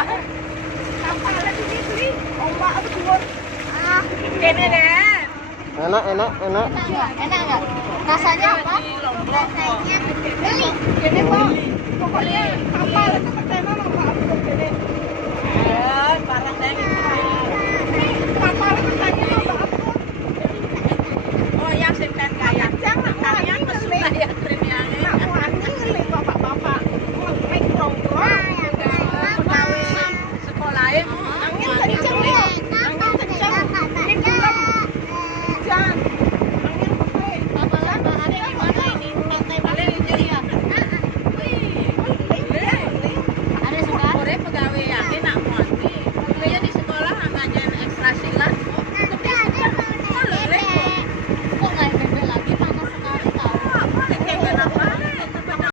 Sampah lagi beli. Ombak apa turun? Ah, ini deh. Enak. Enak nggak? Rasanya apa? Rasanya beli. Ini kok pokoknya sampah